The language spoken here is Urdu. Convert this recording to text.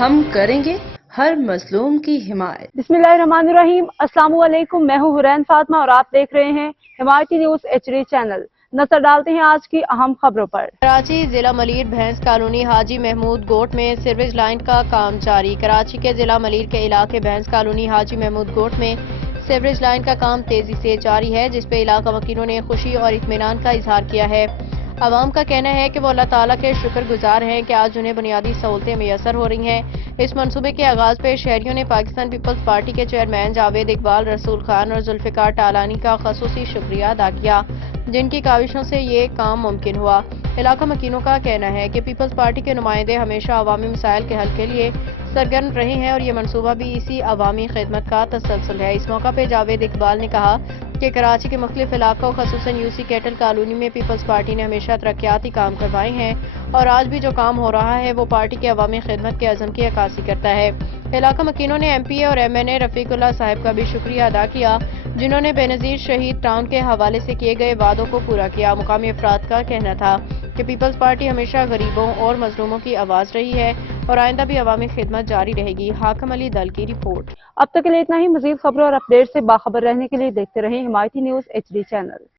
ہم کریں گے ہر مظلوم کی حمایت۔ بسم اللہ الرحمن الرحیم۔ السلام علیکم، میں ہوں حرین فاطمہ اور آپ دیکھ رہے ہیں حمایتی نیوز HD چینل۔ نظر ڈالتے ہیں آج کی اہم خبروں پر۔ کراچی ضلع ملیر بھینس کالونی حاجی محمود گوٹ میں سیوریج لائن کا کام جاری۔ کراچی کے ضلع ملیر کے علاقے بھینس کالونی حاجی محمود گوٹ میں سیوریج لائن کا کام تیزی سے جاری ہے، جس پہ علاقہ مکینوں نے خوشی اور اطمینان کا اظہار کیا ہے۔ عوام کا کہنا ہے کہ وہ اللہ تعالیٰ کے شکر گزار ہیں کہ آج انہیں بنیادی سہولتیں میسر ہو رہی ہیں۔ اس منصوبے کے آغاز پہ شہریوں نے پاکستان پیپلز پارٹی کے چیئرمین جاوید اقبال، رسول خان اور ذوالفقار ٹالانی کا خصوصی شکریہ ادا کیا، جن کی کاوشوں سے یہ کام ممکن ہوا۔ علاقہ مکینوں کا کہنا ہے کہ پیپلز پارٹی کے نمائندے ہمیشہ عوامی مسائل کے حل کے لیے سرگرم رہے ہیں اور یہ منصوبہ بھی اسی عوامی خدمت کا تسلسل ہے۔ اس موقع پہ جاوید اقبال نے کہا کہ کراچی کے مختلف علاقوں خصوصاً UC کیٹل کالونی میں پیپلز پارٹی نے ہمیشہ ترقیاتی کام کروائے ہیں اور آج بھی جو کام ہو رہا ہے وہ پارٹی کے عوامی خدمت کے عزم کی عکاسی کرتا ہے۔ علاقہ مکینوں نے MPA اور MNA رفیق اللہ صاحب کا بھی شکریہ ادا کیا، جنہوں نے بے نظیر شہید ٹاؤن کے حوالے سے کیے گئے وعدوں کو پورا کیا۔ مقامی افراد کا کہنا تھا کہ پیپلز پارٹی ہمیشہ غریبوں اور مظلوموں کی آواز رہی ہے اور آئندہ بھی عوامی خدمت جاری رہے گی۔ حاکم علی دل کی رپورٹ۔ اب تک کے لیے اتنا ہی۔ مزید خبروں اور اپڈیٹ سے باخبر رہنے کے لیے دیکھتے رہیں حمایتی نیوز HD چینل۔